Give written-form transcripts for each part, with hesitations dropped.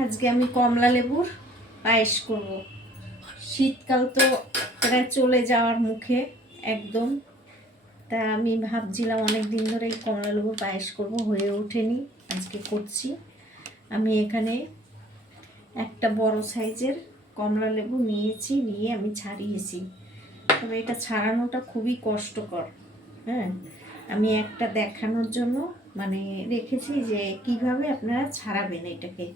আজকে আমি কমলা লেবুর পায়েস করব। শীতকাল তো প্রায় চলে যাওয়ার মুখে একদম। তা আমি ভাবছিলাম অনেক দিন ধরে এই কমলা লেবুর পায়েস করব, হয়ে ওঠেনি, আজকে করছি। আমি এখানে একটা বড় সাইজের কমলা লেবু নিয়েছি, নিয়ে আমি ছাড়িয়েছি। তবে এটা ছাড়ানোটা খুবই কষ্টকর। হ্যাঁ, আমি একটা দেখানোর জন্য মানে রেখেছি যে কিভাবে আপনারা ছাড়াবেন এটাকে।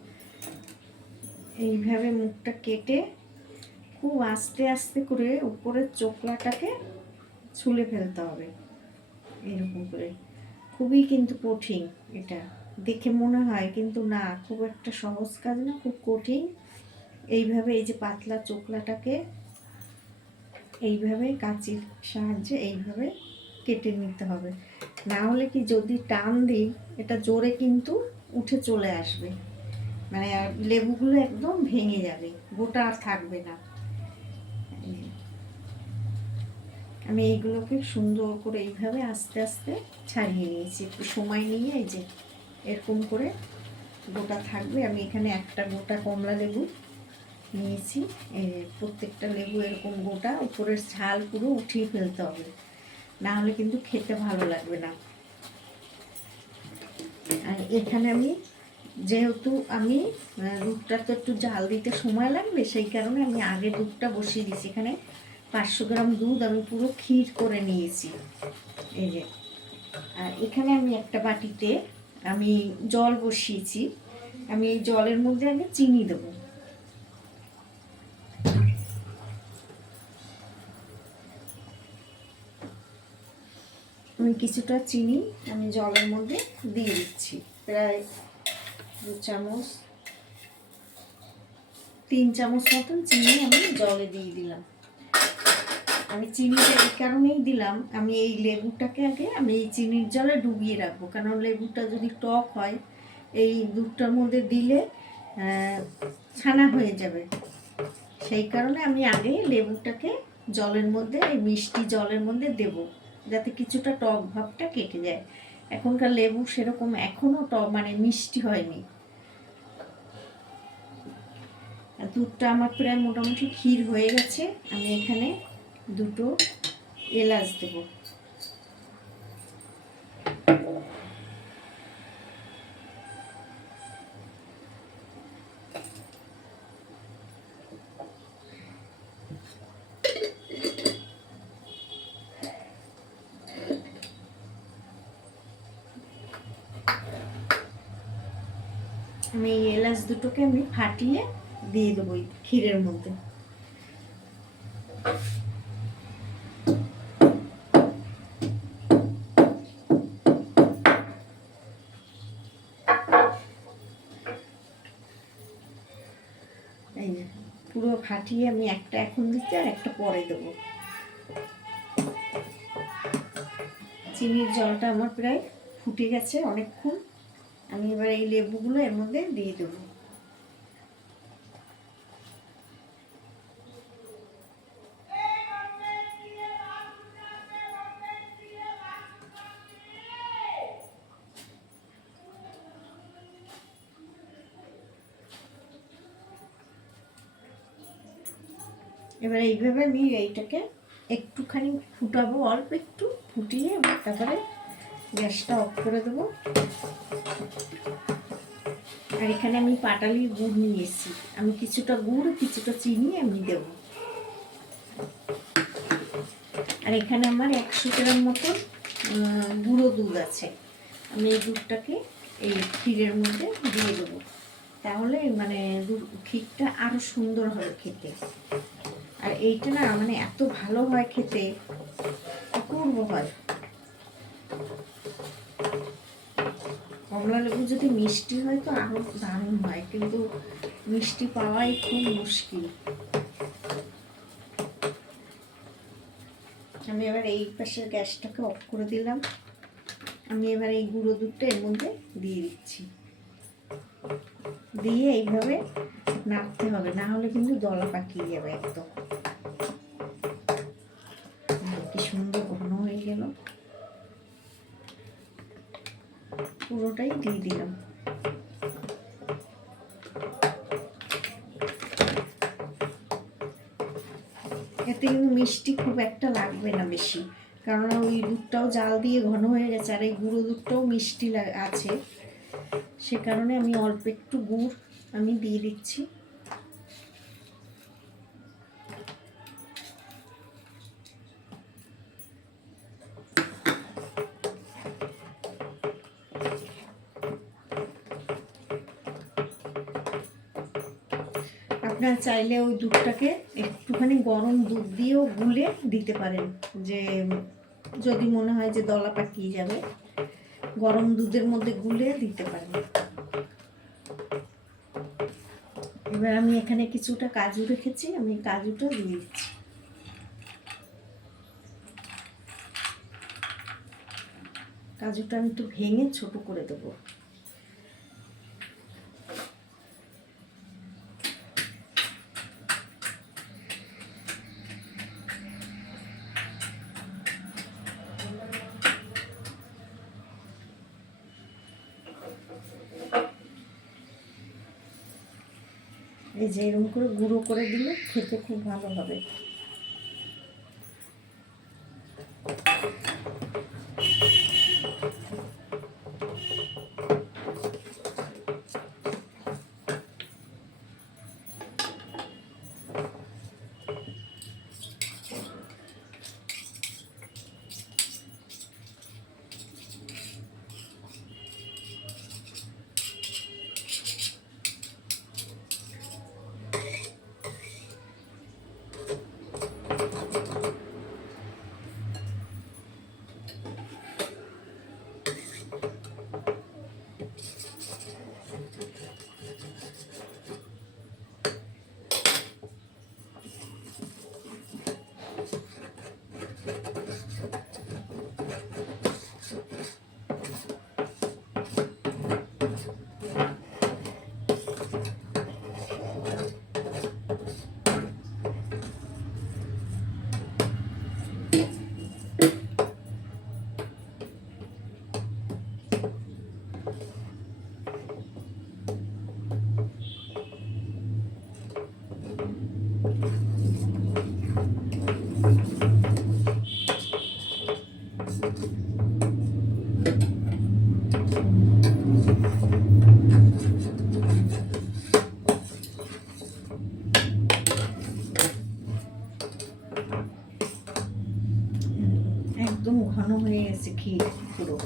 এইভাবে মুখটা কেটে খুব আস্তে আস্তে করে উপরের চোখলাটাকে ছুলে ফেলতে হবে, এরকম করে। খুবই কিন্তু কঠিন এটা, দেখে মনে হয়, কিন্তু না, খুব একটা সহজ কাজ না, খুব কঠিন। এইভাবে এই যে পাতলা চোখলাটাকে এইভাবে কাঁচির সাহায্যে এইভাবে কেটে নিতে হবে। না হলে কি, যদি টান দিই এটা জোরে কিন্তু উঠে চলে আসবে, মানে লেবুগুলো একদম ভেঙে যাবে, গোটা আর থাকবে না। আমি এইগুলোকে সুন্দর করে এইভাবে আস্তে আস্তে ছাড়িয়ে নিয়েছি, একটু সময় নিয়ে। এই যে এরকম করে গোটা থাকবে। আমি এখানে একটা গোটা কমলা লেবু নিয়েছি। এই প্রত্যেকটা লেবু এরকম গোটা, উপরের ছাল পুরো উঠিয়ে ফেলতে হবে, না হলে কিন্তু খেতে ভালো লাগবে না। আর এখানে আমি, যেহেতু আমি দুধটা তো একটু জাল দিতে সময় লাগবে, সেই কারণে আমি আগে দুধটা বসিয়ে দিয়েছি। এখানে 500 গ্রাম দুধ আমি পুরো ক্ষীর করে নিয়েছি, এই যে। আর এখানে আমি একটা বাটিতে আমি জল বসিয়েছি। আমি এই জলের মধ্যে আগে চিনি দেবো। আমি কিছুটা চিনি আমি জলের মধ্যে দিয়ে দিচ্ছি, প্রায় 3 চামচ মতন চিনি আমি জলে দিয়ে দিলাম। আমি চিনিটা এই কারণেই দিলাম, আমি এই লেবুটাকে আগে আমি এই চিনির জলে ডুবিয়ে রাখবো, কারণ লেবুটা যদি টক হয় এই দুধটার মধ্যে দিলে ছানা হয়ে যাবে। সেই কারণে আমি আগে লেবুটাকে জলের মধ্যে, এই মিষ্টি জলের মধ্যে দেব, যাতে কিছুটা টক ভাবটা কেটে যায়। এখনকার লেবু সেরকম এখনও টক মানে মিষ্টি হয়নি। দুধটা আমার প্রায় মোটামুটি ক্ষীর হয়ে গেছে। আমি এখানে 2টো এলাচ দেব। আমি এই এলাচ দুটোকে আমি ফাটিয়ে দিয়ে দেবো এই ক্ষীরের মধ্যে। এই যে পুরো ফাটিয়ে আমি একটা এখন দিচ্ছি আর একটা পরে দেবো। চিনির জলটা আমার প্রায় ফুটে গেছে অনেকক্ষণ। আমি এবার এই লেবুগুলো এর মধ্যে দিয়ে দেবো। এবার এইভাবে আমি এইটাকে একটুখানি ফুটাবো, অল্প একটু ফুটিয়ে তারপরে গ্যাসটা অফ করে দেবো। আর এখানে আমি পাটালি গুড় নিয়ে এসেছি, আমি কিছুটা গুড় কিছুটা চিনি আমি দেব। আর এখানে আমার 100 গ্রাম মতো গুঁড়ো দুধ আছে। আমি এই দুধটাকে এই ক্ষীরের মধ্যে দিয়ে দেবো, তাহলে মানে ক্ষীরটা আরও সুন্দর হবে খেতে। আর এইটা না মানে এত ভালো হয় খেতে, অপূর্ব হয়। কমলা লেবু যদি মিষ্টি হয় তো আরও দারুণ হয়, কিন্তু মিষ্টি পাওয়াই খুব মুশকিল। আমি এবার এই পাশের গ্যাসটাকে অফ করে দিলাম। আমি এবার এই গুঁড়ো দুধটা এর মধ্যে দিয়ে দিচ্ছি, দিয়ে এইভাবে নাড়তে হবে, না হলে কিন্তু দলা পাকিয়ে যাবে একদম। কি সুন্দর ঘন হয়ে গেল, পুরোটাই দিয়ে দিলাম। এতে কিন্তু মিষ্টি খুব একটা লাগবে না বেশি, কারণ ওই দুধটাও জাল দিয়ে ঘন হয়ে গেছে, আর এই গুঁড়ো দুধটাও মিষ্টি আছে, সে কারণে আমি অল্প একটু গুড় আমি দিয়ে দিচ্ছি। আপনারা চাইলে ওই দুধটাকে একটুখানি গরম দুধ দিয়েও গুলে দিতে পারেন, যে যদি মনে হয় যে দলা পাকিয়ে যাবে, গরম দুধের মধ্যে গুলে দিতে পারেন। এবার আমি এখানে কিছুটা কাজু রেখেছি, আমি কাজুটা দিয়ে দিচ্ছি। কাজুটা আমি একটু ভেঙে ছোট করে দেবো। এই যে এরকম করে গুঁড়ো করে দিলে খেতে খুব ভালো হবে। একদম ঘন হয়ে গেছে ক্ষীর পুরো।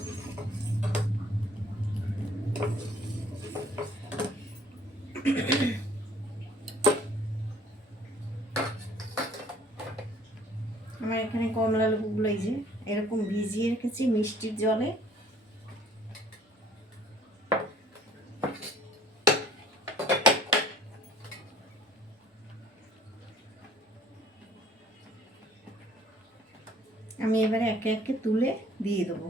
আমার এখানে কমলা লেবুগুলো এই যে এরকম ভিজিয়ে রেখেছি মিষ্টির জলে। আমি এবারে একে একে তুলে দিয়ে দেবো।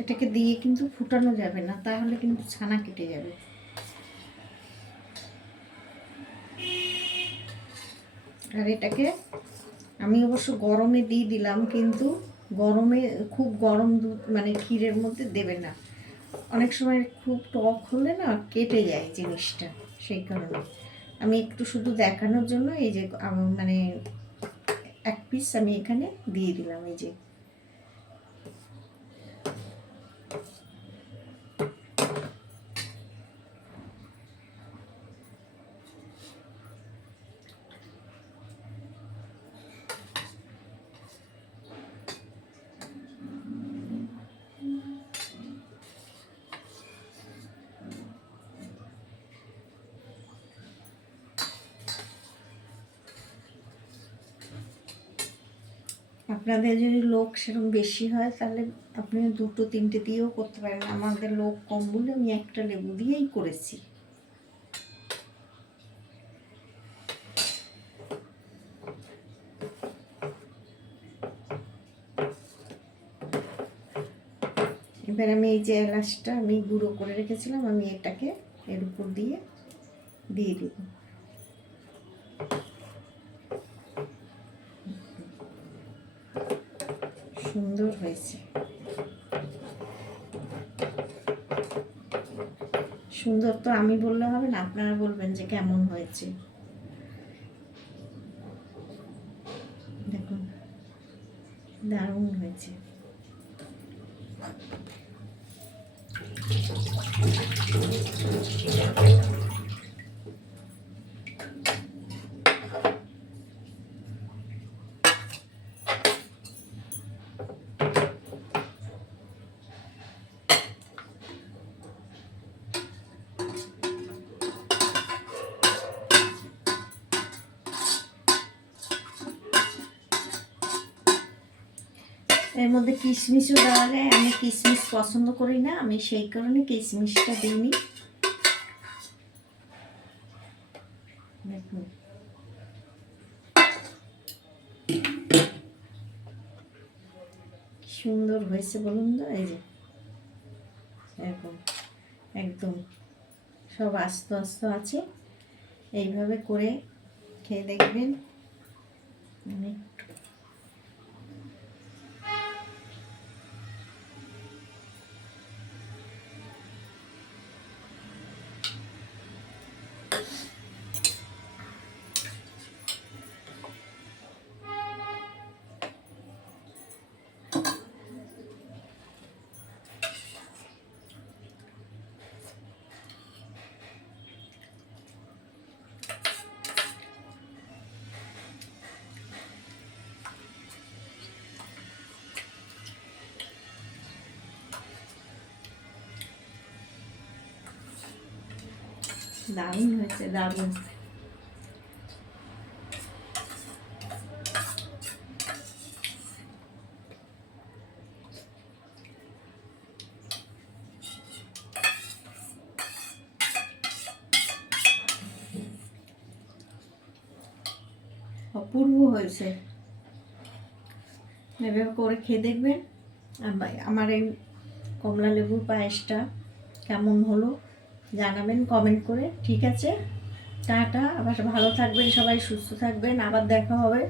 এটাকে দিয়ে কিন্তু ফুটানো যাবে না, তাহলে কিন্তু ছানা কেটে যাবে। আর এটাকে আমি অবশ্য গরমে দিয়ে দিলাম, কিন্তু গরমে খুব গরম দুধ মানে ক্ষীরের মধ্যে দেবে না, অনেক সময় খুব টক হলে না কেটে যায় জিনিসটা, সেই কারণে আমি একটু শুধু দেখানোর জন্য এই যে মানে এক পিস আমি এখানে দিয়ে দিলাম। এই যে আপনাদের যদি লোক সেরকম বেশি হয় তাহলে আপনি দুটো তিনটে দিয়েও করতে পারেন, আমাদের লোক কম বলে আমি একটা লেবু দিয়েই করেছি। এবার আমি এই যে এলাচটা আমি গুঁড়ো করে রেখেছিলাম, আমি এটাকে এর উপর দিয়ে দিব। সুন্দর হয়েছে, সুন্দর তো আমি বললে হবে না, আপনারা বলবেন যে কেমন হয়েছে। দেখুন দারুণ হয়েছে। এর মধ্যে কিশমিশও দেওয়া যায়, আমি কিশমিশ পছন্দ করি না, আমি সেই কারণে কিশমিশটা দিইনি। দেখুন সুন্দর হয়েছে বলুন তো, এই যে এরকম একদম সব আস্তে আস্তে আছে। এইভাবে করে খেয়ে দেখবেন। দারুণ হয়েছে, দারুণ। অপূর্ব হয়েছে, এভাবে করে খেয়ে দেখবেন। আমার এই কমলা লেবুর পায়েসটা কেমন হলো জানাবেন কমেন্ট করে। ঠিক আছে, টাটা, আবার ভালো থাকবেন সবাই, সুস্থ থাকবেন, আবার দেখা হবে।